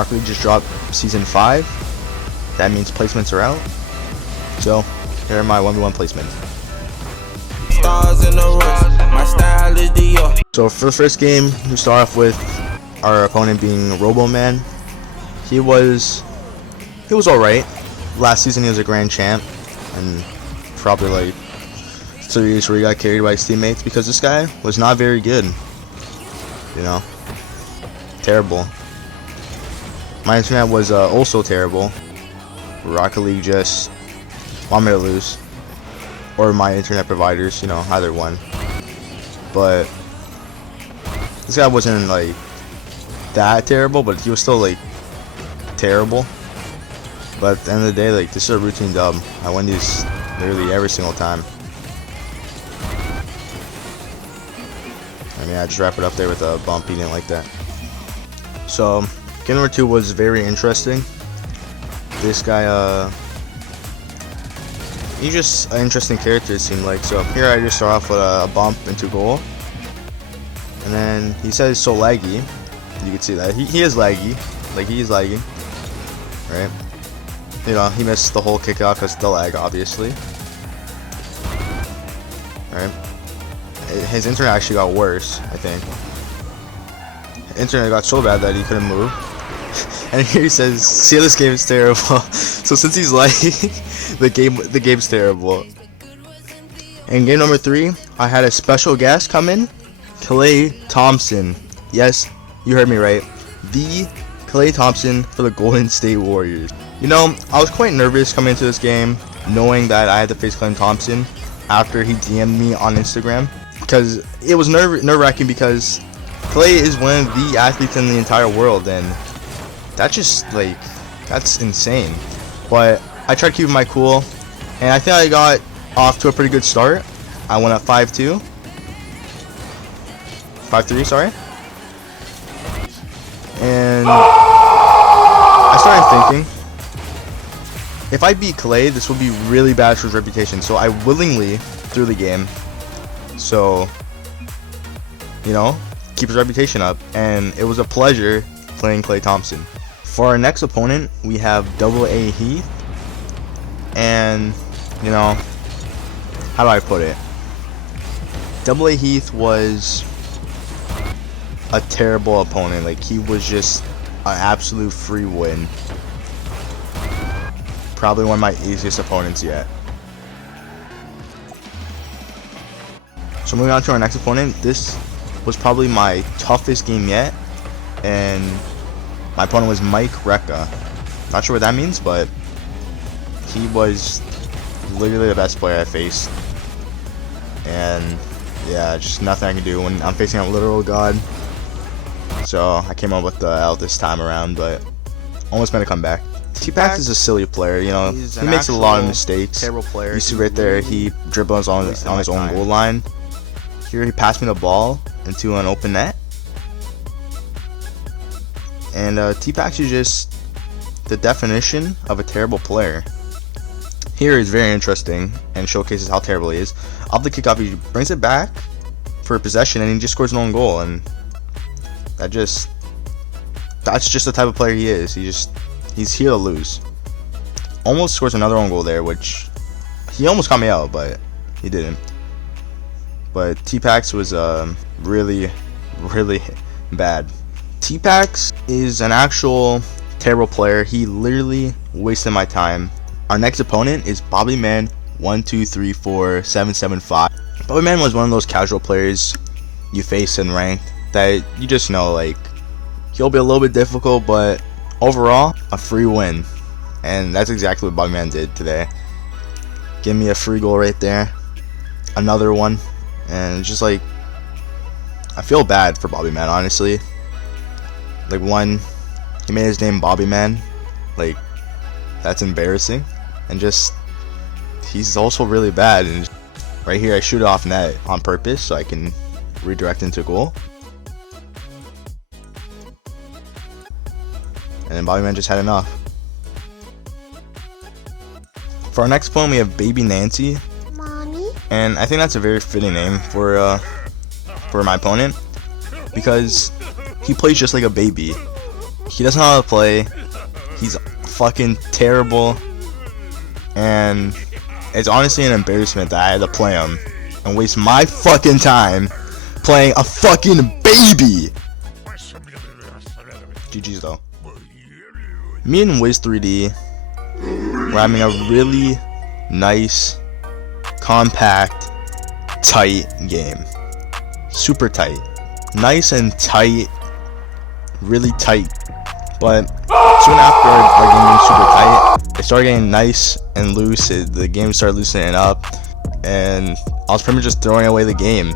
Rocket League just dropped Season 5. That means placements are out. So, here are my 1v1 placements. Stars in the rock, my style is Dior. So, for the first game, we start off with our opponent being Robo-Man. He was alright. Last season, he was a grand champ. And probably like 3 years where he got carried by his teammates because this guy was not very good. You know, terrible. My internet was also terrible. Rocket League just want me to lose, or my internet providers, you know, either one. But this guy wasn't like that terrible, but he was still like terrible. But at the end of the day, like, this is a routine dub. I win these literally every single time. I mean, I just wrap it up there with a bump. He didn't like that. So, game number 2 was very interesting. This guy, he's just an interesting character, it seemed like. So, here I just start off with a bump into goal. And then he says so laggy. You can see that. He is laggy. Like, he is lagging. Right? You know, he missed the whole kickoff because of the lag, obviously. Right? His internet actually got worse, I think. Internet got so bad that he couldn't move. And here he says, "See, this game is terrible." So since he's lagging, the game's terrible. In game number 3, I had a special guest come in, Klay Thompson. Yes, you heard me right. The Klay Thompson for the Golden State Warriors. You know, I was quite nervous coming into this game, knowing that I had to face Klay Thompson after he DM'd me on Instagram, because it was nerve-wracking because Klay is one of the athletes in the entire world, and that's just like, that's insane. But I tried keeping my cool, and I think I got off to a pretty good start. I went up 5-2, 5-3, sorry, and I started thinking, if I beat Klay, this would be really bad for his reputation. So I willingly threw the game. So, you know, keep his reputation up. And it was a pleasure playing Klay Thompson. For our next opponent, we have AA Heath. And, you know, how do I put it? AA Heath was a terrible opponent. Like, he was just an absolute free win. Probably one of my easiest opponents yet. So moving on to our next opponent, this was probably my toughest game yet, and my opponent was Mike Recca. Not sure what that means, but he was literally the best player I faced, and yeah, just nothing I can do when I'm facing a literal god. So I came up with the L this time around, but almost made a comeback. T-Pax is a silly player, you know. He makes a lot of mistakes. Terrible player. You see right there, he dribbles on his own goal line. Here he passed me the ball into an open net. And T-Pax is just the definition of a terrible player. Here is very interesting and showcases how terrible he is. Off the kickoff, he brings it back for possession and he just scores an own goal, and that's just the type of player he is. He's here to lose. Almost scores another own goal there, which he almost caught me out, but he didn't. But T-Pax was really, really bad. T-Pax is an actual terrible player. He literally wasted my time. Our next opponent is Bobbyman1234775. Bobbyman was one of those casual players you face in ranked that you just know, like, he'll be a little bit difficult, but overall, a free win. And that's exactly what Bobbyman did today. Give me a free goal right there. Another one. And just like, I feel bad for Bobbyman, honestly. Like, one, he made his name Bobbyman. Like, that's embarrassing. And just, he's also really bad. And right here, I shoot it off net on purpose so I can redirect into goal. And then Bobbyman just had enough. For our next opponent, we have Baby Nancy. Mommy? And I think that's a very fitting name for my opponent, because he plays just like a baby. He doesn't know how to play. He's fucking terrible. And it's honestly an embarrassment that I had to play him and waste my fucking time playing a fucking baby. GG's though. Me and Wiz 3D were having a really nice, compact, tight game. Super tight. Nice and tight. Really tight. But soon after our game being super tight, it started getting nice and loose. The game started loosening up, and I was pretty much just throwing away the game.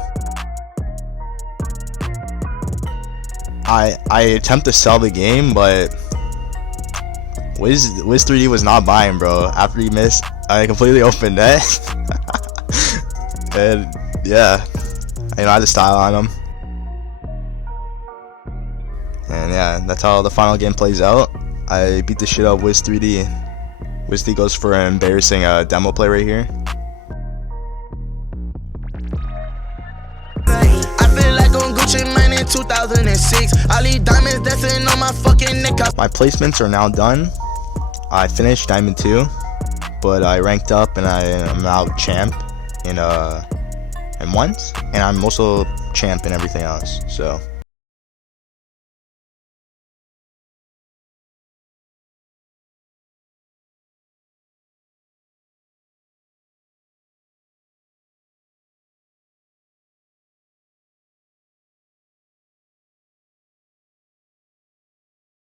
I attempt to sell the game, but Wiz 3D was not buying, bro. After he missed, I completely opened net. And yeah, I had to style on him. And yeah, that's how the final game plays out. I beat the shit out of Wiz 3D. Wiz 3D goes for an embarrassing demo play right here. I feel like on Gucci Mane in 2006. All these diamonds dancing on my fucking neck. My placements are now done. I finished Diamond 2, but I ranked up and I'm now champ in once, and I'm also champ in everything else. So